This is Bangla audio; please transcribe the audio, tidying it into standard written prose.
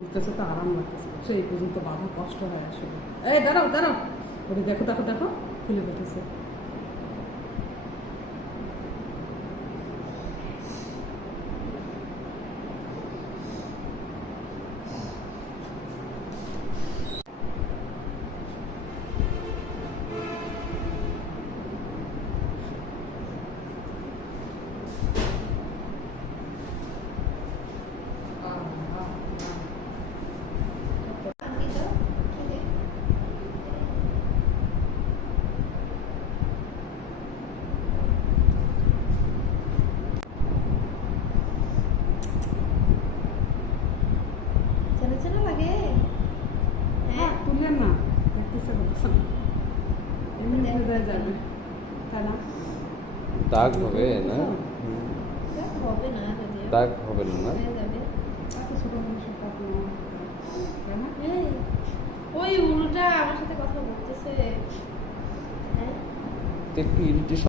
বুঝতেছে তো আরাম লাগতেছে, সেই পর্যন্ত বাধা কষ্ট হয় আসলে। এই দাঁড়াও দাঁড়াও, ওরে দেখো দেখো দেখো, খুলে ফেলতেছে। চেনা চেনা লাগে। হ্যাঁ তুললেন না, দেখতেছে বলতেছে না, এমনি হয়ে যাবে তাই না? দাগ হবে না, দেখ হবে না যদি দাগ হবে না। হয়ে যাবে। এত ছোট মানুষের কাপড় তাই না? এই, ওই উল্টা আমার সাথে কথা বলতেছে। হ্যাঁ একটু ইরিটেশন